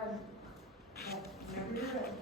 on. Whenever you're ready.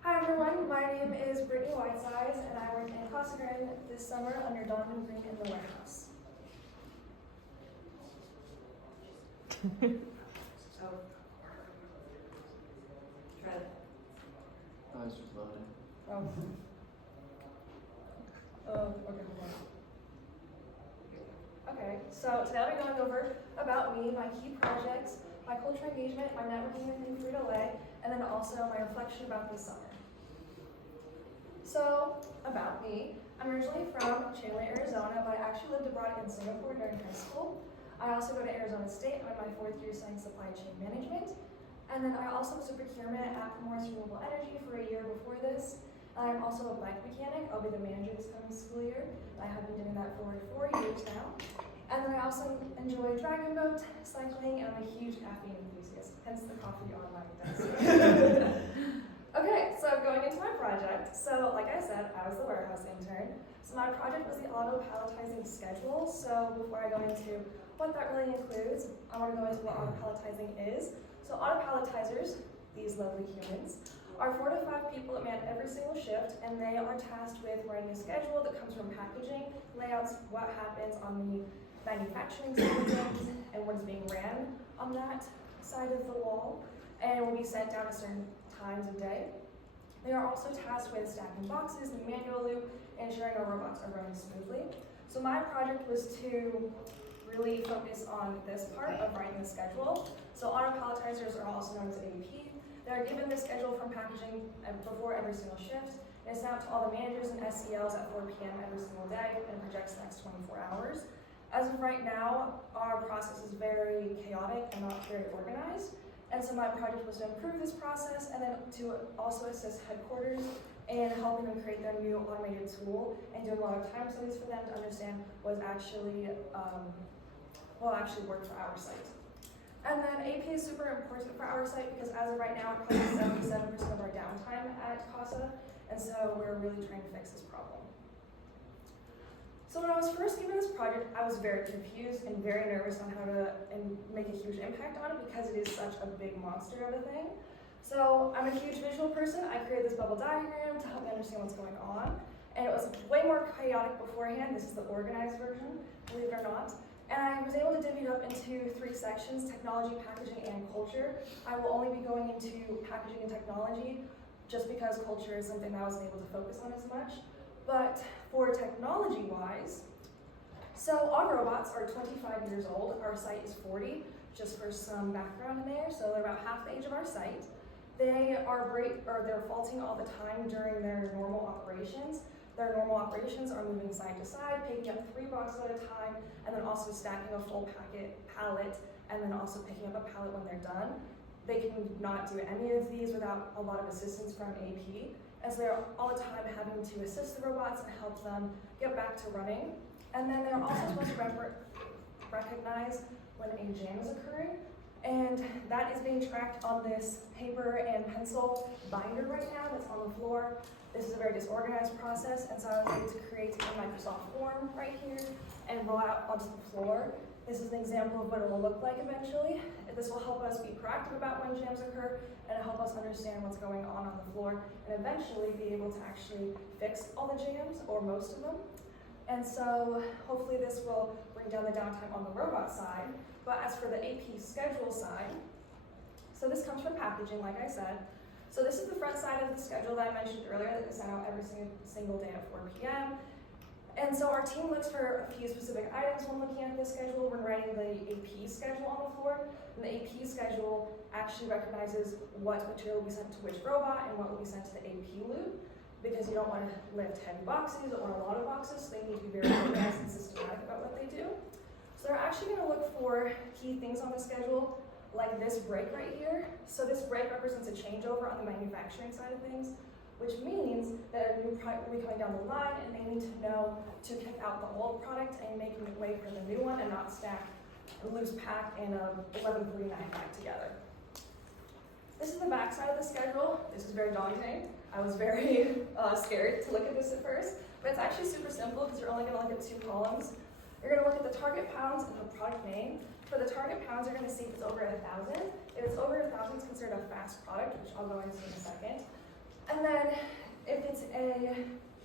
Hi everyone, my name is Brittany Whitesides and I work in Casa Grande this summer under Donovan Green in the warehouse. Oh. Try that. Oh, it's just loading. Oh. Okay, hold on. Okay, so today I'll be going over about me, my key projects, my cultural engagement, my networking with Frito-Lay, and then also my reflection about this summer. So, about me, I'm originally from Chandler, Arizona, but I actually lived abroad in Singapore during high school. I also go to Arizona State. I'm in my 4th year studying supply chain management. And then I also was a procurement at Morris Renewable Energy for a year before this. I'm also a bike mechanic. I'll be the manager this coming school year. I have been doing that for 4 years now. And then I also enjoy dragon boat, cycling, and I'm a huge caffeine enthusiast, hence the coffee on my desk. Okay, so going into my project. So like I said, I was the warehouse intern. So my project was the auto palletizing schedule. So before I go into what that really includes, I want to go into what auto palletizing is. So auto palletizers, these lovely humans, are 4 to 5 people that man every single shift, and they are tasked with writing a schedule that comes from packaging, layouts, what happens on the manufacturing side of things, and what is being ran on that side of the wall, and will be sent down at certain times of day. They are also tasked with stacking boxes in the manual loop and ensuring our robots are running smoothly. So my project was to really focus on this part of writing the schedule. So auto palletizers are also known as AP. They're given this schedule from packaging before every single shift. And it's sent out to all the managers and SELs at 4 p.m. every single day and projects the next 24 hours. As of right now, our process is very chaotic and not very organized. And so my project was to improve this process and then to also assist headquarters in helping them create their new automated tool and doing a lot of time studies for them to understand what actually will actually work for our site. And then AP is super important for our site because as of right now, it causes 77% of our downtime at CASA, and so we're really trying to fix this problem. So when I was first given this project, I was very confused and very nervous on how to make a huge impact on it because it is such a big monster of a thing. So I'm a huge visual person. I created this bubble diagram to help me understand what's going on. And it was way more chaotic beforehand. This is the organized version, believe it or not. And I was able to divvy it up into 3 sections, technology, packaging, and culture. I will only be going into packaging and technology just because culture is something that I wasn't able to focus on as much. But for technology-wise, so our robots are 25 years old. Our site is 40, just for some background in there. So they're about half the age of our site. They're faulting all the time during their normal operations. Their normal operations are moving side to side, picking up 3 boxes at a time, and then also stacking a full pallet, and then also picking up a pallet when they're done. They can not do any of these without a lot of assistance from AP. And so they're all the time having to assist the robots and help them get back to running. And then they're also supposed to recognize when a jam is occurring. And that is being tracked on this paper and pencil binder right now that's on the floor. This is a very disorganized process, and so I was able to create a Microsoft form right here and roll out onto the floor. This is an example of what it will look like eventually. This will help us be proactive about when jams occur and help us understand what's going on the floor and eventually be able to actually fix all the jams or most of them. And so hopefully this will bring down the downtime on the robot side. But as for the AP schedule side, so this comes from packaging, like I said. So this is the front side of the schedule that I mentioned earlier that is sent out every single day at 4 p.m. And so our team looks for a few specific items when looking at this schedule. We're writing the AP schedule on the floor, and the AP schedule actually recognizes what material will be sent to which robot and what will be sent to the AP loop, because you don't want to lift heavy boxes or a lot of boxes, so they need to be very organized and systematic about what they do. So they're actually going to look for key things on the schedule, like this break right here. So this break represents a changeover on the manufacturing side of things, which means that a new product will be coming down the line and they need to know to kick out the old product and making it way for the new one and not stack a loose pack and a 1149 pack together. This is the back side of the schedule. This is very daunting. I was very scared to look at this at first, but it's actually super simple because you're only going to look at 2 columns. You're going to look at the target pounds and the product product name. For the target pounds, you're gonna see if it's over 1,000. If it's over 1,000, it's considered a fast product, which I'll go into in a second. And then if it's a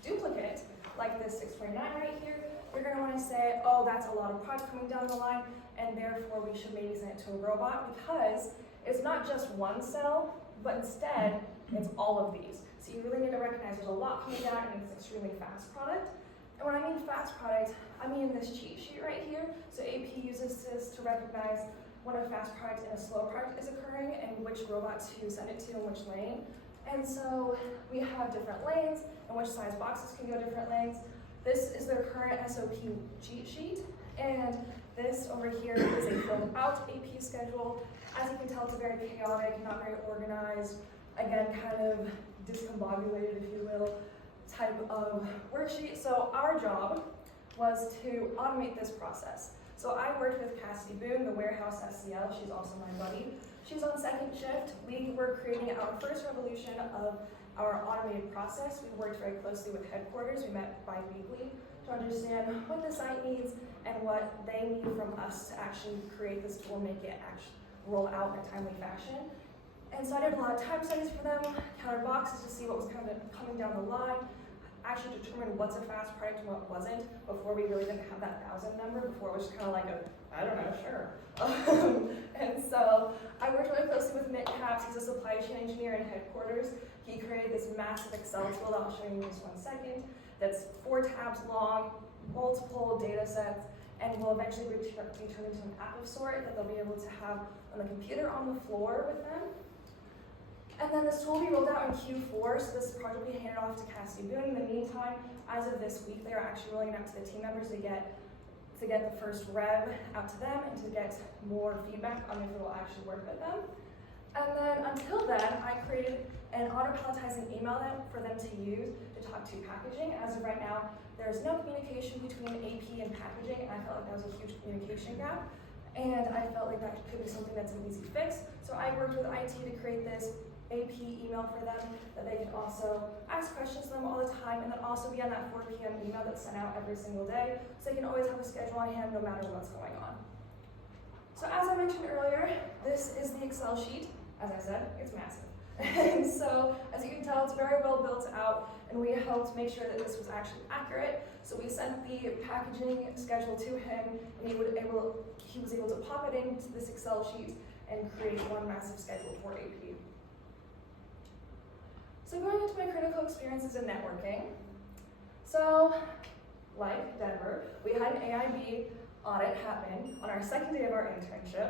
duplicate, like this 6.9 right here, you're gonna wanna say, oh, that's a lot of product coming down the line, and therefore we should maybe send it to a robot, because it's not just one cell, but instead, it's all of these. So you really need to recognize there's a lot coming down and it's an extremely fast product. And when I mean fast product, I mean this cheat sheet right here. So AP uses this to recognize when a fast product and a slow product is occurring and which robot to send it to in which lane. And so we have different lanes and which size boxes can go different lanes. This is their current SOP cheat sheet. And this over here is a filled out AP schedule. As you can tell, it's a very chaotic, not very organized, again, kind of discombobulated, if you will, type of worksheet. So our job was to automate this process. So I worked with Cassidy Boone, the warehouse SCL. She's also my buddy. She's on second shift. We were creating our first revolution of our automated process. We worked very closely with headquarters. We met bi-weekly to understand what the site needs and what they need from us to actually create this tool, make it actually roll out in a timely fashion. And so I did a lot of time studies for them, counted boxes to see what was kind of coming down the line, actually determined what's a fast product and what wasn't, before we really didn't have that 1,000 number, before it was just kind of like a, I don't know, sure. And so I worked really closely with Mick Capps. He's a supply chain engineer in headquarters. He created this massive Excel tool that I'll show you in just 1 second, that's 4 tabs long, multiple data sets, and will eventually be turned into an app of sort that they'll be able to have on the computer on the floor with them. And then this tool will be rolled out in Q4, so this project will be handed off to Cassidy Boone. In the meantime, as of this week, they are actually rolling it out to the team members to get the first rev out to them and to get more feedback on if it will actually work with them. And then until then, I created an auto-palletizing email for them to use to talk to packaging. As of right now, there's no communication between AP and packaging, and I felt like that was a huge communication gap. And I felt like that could be something that's an easy fix. So I worked with IT to create this AP email for them that they can also ask questions to them all the time, and then also be on that 4 p.m. email that's sent out every single day, so they can always have a schedule on hand no matter what's going on. So as I mentioned earlier, this is the Excel sheet. As I said, it's massive. And so, as you can tell, it's very well built out, and we helped make sure that this was actually accurate. So we sent the packaging schedule to him, and he was able to pop it into this Excel sheet and create one massive schedule for AP. So going into my critical experiences in networking. So, like Denver, we had an AIB audit happen on our second day of our internship,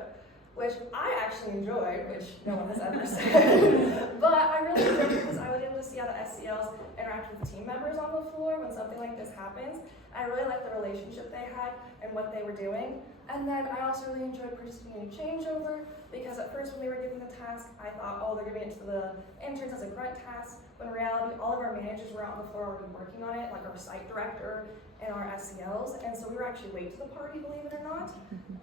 which I actually enjoyed, which no one has ever said. But I really enjoyed it because I was able to see how the SCLs interact with team members on the floor when something like this happens. I really liked the relationship they had and what they were doing. And then I also really enjoyed participating in changeover, because at first when they were given the task, I thought, oh, they're giving it to the interns as a grunt task. But in reality, all of our managers were out on the floor already working on it, like our site director and our SCLs. And so we were actually late to the party, believe it or not.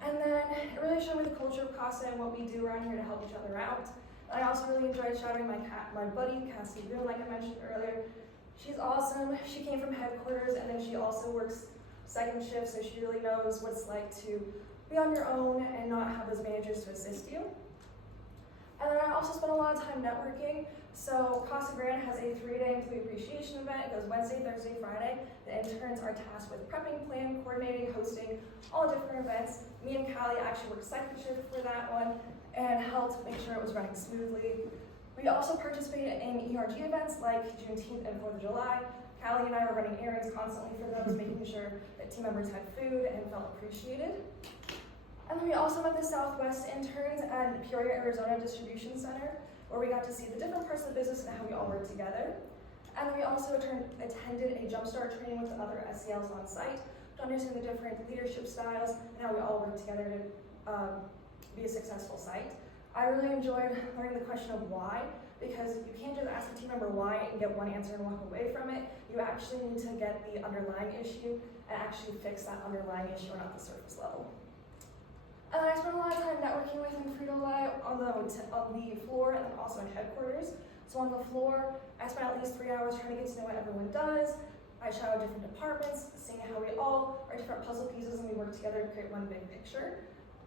And then it really showed me the culture of CASA and what we do around here to help each other out. And I also really enjoyed shadowing my buddy, Cassidy Boone, like I mentioned earlier. She's awesome. She came from headquarters, and then she also works second shift, so she really knows what it's like to be on your own and not have those managers to assist you. And then I also spent a lot of time networking. So Casa Grande has a 3-day employee appreciation event. It goes Wednesday, Thursday, Friday. The interns are tasked with prepping, planning, coordinating, hosting all the different events. Me and Callie actually worked second shift for that one and helped make sure it was running smoothly. We also participated in ERG events like Juneteenth and 4th of July. Callie and I were running errands constantly for those, making sure that team members had food and felt appreciated. And then we also met the Southwest interns at Peoria, Arizona Distribution Center, where we got to see the different parts of the business and how we all work together. And then we also attended a Jumpstart training with the other SCLs on site to understand the different leadership styles and how we all work together to be a successful site. I really enjoyed learning the question of why, because you can't just ask a team member why and get one answer and walk away from it. You actually need to get the underlying issue and actually fix that underlying issue and not the surface level. And I spent a lot of time networking within Frito-Lay on the floor and then also in headquarters. So on the floor, I spent at least 3 hours trying to get to know what everyone does, I shadowed different departments, seeing how we all are different puzzle pieces and we work together to create one big picture.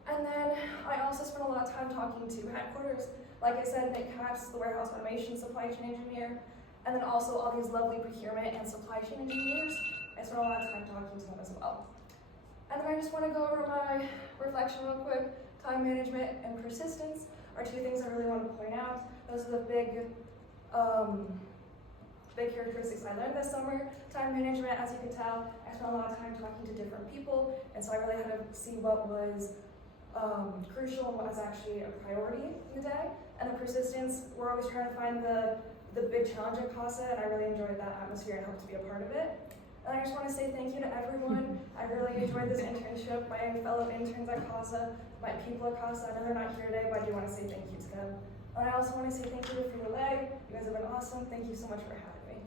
And then I also spent a lot of time talking to headquarters. Like I said, Nick Capps, the warehouse automation supply chain engineer, and then also all these lovely procurement and supply chain engineers. I spent a lot of time talking to them as well. And then I just want to go over my reflection real quick. Time management and persistence are two things I really want to point out. Those are the big characteristics I learned this summer. Time management, as you can tell, I spent a lot of time talking to different people, and so I really had to see what was crucial and what was actually a priority in the day. And the persistence, we're always trying to find the big challenge at CASA, and I really enjoyed that atmosphere and hope to be a part of it. And I just want to say thank you to everyone. I really enjoyed this internship, my fellow interns at CASA, my people at CASA. I know they're not here today, but I do want to say thank you to them. And I also want to say thank you to Free Relay. You guys have been awesome. Thank you so much for having me.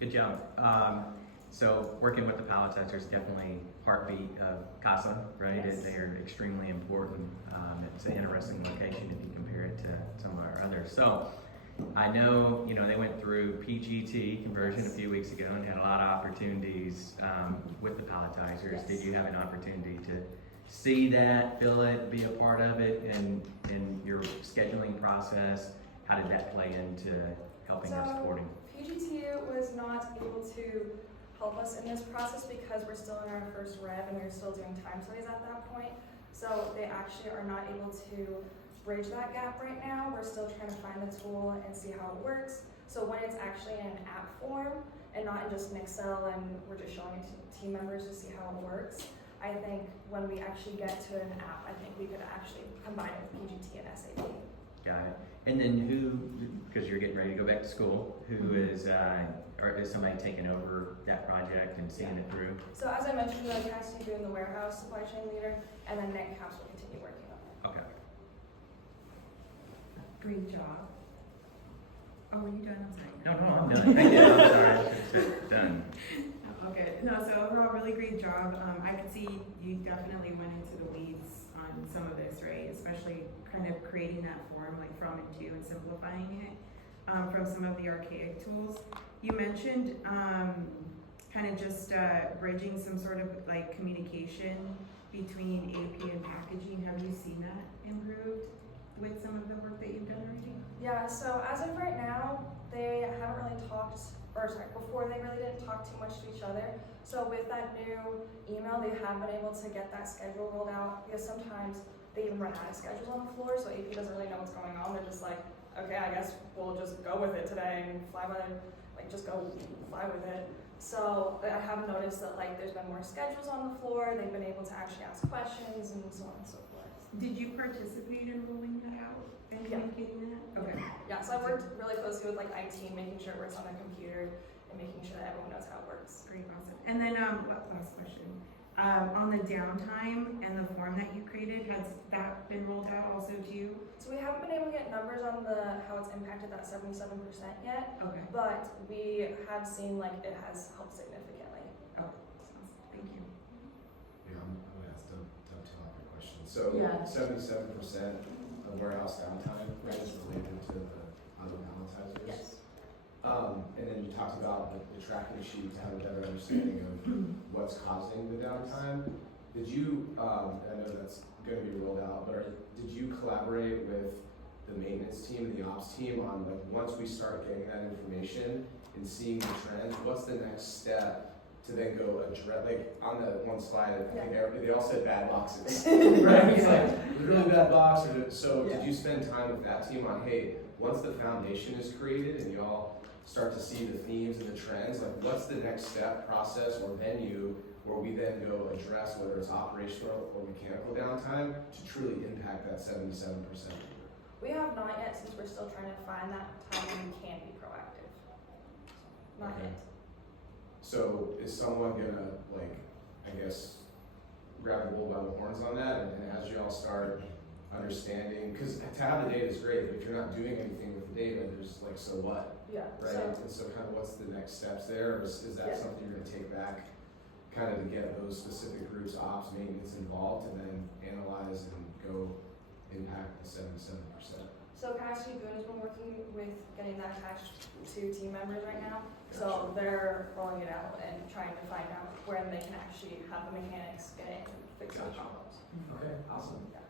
Good job. So working with the palletizers is definitely heartbeat of CASA, right? Yes. They are extremely important. It's an interesting location if you compare it to some of our others. So I know, they went through PGT conversion a few weeks ago and had a lot of opportunities with the palletizers. Yes. Did you have an opportunity to see that, feel it, be a part of it in your scheduling process? How did that play into helping or supporting? PGT was not able to help us in this process because we're still in our first rev and we're still doing time studies at that point. So they actually are not able to bridge that gap right now. We're still trying to find the tool and see how it works. So when it's actually in an app form and not in just an Excel and we're just showing it to team members to see how it works, I think when we actually get to an app, I think we could actually combine it with PGT and SAP. Got it. And then who, because you're getting ready to go back to school, who is, or is somebody taking over that project and seeing it through? So as I mentioned, Cassidy doing the warehouse supply chain leader, and then Nick Capps will continue working on it. Okay. Great job. Oh, were you done? I'm sorry. No, I'm done. Thank you. I'm sorry. I should have said done. Okay. No, so overall, really great job. I could see you definitely went into the weeds on some of this, right? Especially kind of creating that form, like from and to, and simplifying it from some of the archaic tools. You mentioned kind of just bridging some sort of like communication between AP and packaging. Have you seen that improved with some of the work that you've done already? Yeah, so as of right now, they haven't really talked, before they really didn't talk too much to each other. So with that new email, they have been able to get that schedule rolled out because sometimes they even run out of schedules on the floor, so AP doesn't really know what's going on. They're just like, okay, I guess we'll just go with it today and fly with it. So I have noticed that there's been more schedules on the floor. They've been able to actually ask questions and so on and so forth. Did you participate in rolling that out and Yeah. communicating that? Okay. Yeah, so I worked really closely with IT, making sure it works on the computer and making sure that everyone knows how it works. Great, awesome. And then last question. On the downtime and the form that you created, has that been rolled out also too? So we haven't been able to get numbers on how it's impacted that 77% yet, Okay. but we have seen it has helped significantly. Oh, awesome. Thank you. Yeah, I'm gonna ask dovetail off your question. So Yeah. 77% of warehouse downtime is related to the auto palletizers. Yes. And then you talked about the tracking sheet to have a better understanding of what's causing the downtime. Did you, I know that's gonna be rolled out, but did you collaborate with the maintenance team and the ops team on once we start getting that information and seeing the trends, what's the next step to then go address, on the one slide, I think they all said bad boxes, right? It's a really bad box, so did you spend time with that team on, hey, once the foundation is created and you all start to see the themes and the trends, what's the next step, process, or venue where we then go address whether it's operational or mechanical downtime to truly impact that 77%? We have not yet, since we're still trying to find that time when we can be proactive. Not Okay. yet. So is someone gonna, grab the bull by the horns on that, and as you all start understanding, because to have the data is great, but if you're not doing anything with the data, there's so what, Yeah. right? And so kind of what's the next steps there, or is that something you're gonna take back kind of to get those specific groups, ops, maintenance involved, and then analyze and go impact the 77%? So Cash Boone has been working with getting that cash to team members right now. So they're rolling it out and trying to find out where they can actually have the mechanics get in and fix those Gotcha. problems. Okay, awesome. Yeah.